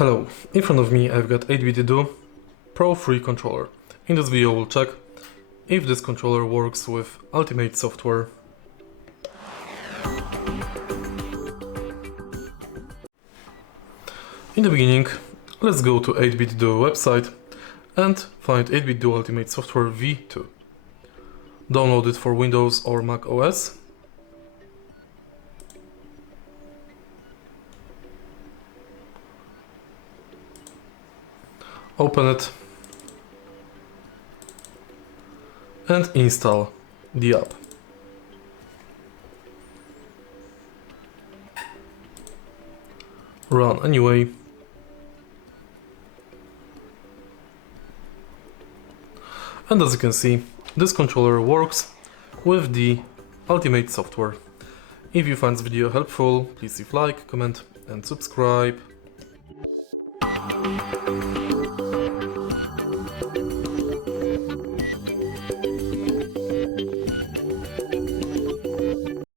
Hello, in front of me I've got 8BitDo Pro 3 controller. In this video we'll check if this controller works with Ultimate software. In the beginning, let's go to 8BitDo website and find 8BitDo Ultimate Software v2. Download it for Windows or Mac OS. Open it and install the app. Run anyway. And as you can see, this controller works with the Ultimate software. If you find this video helpful, please leave like, comment and subscribe.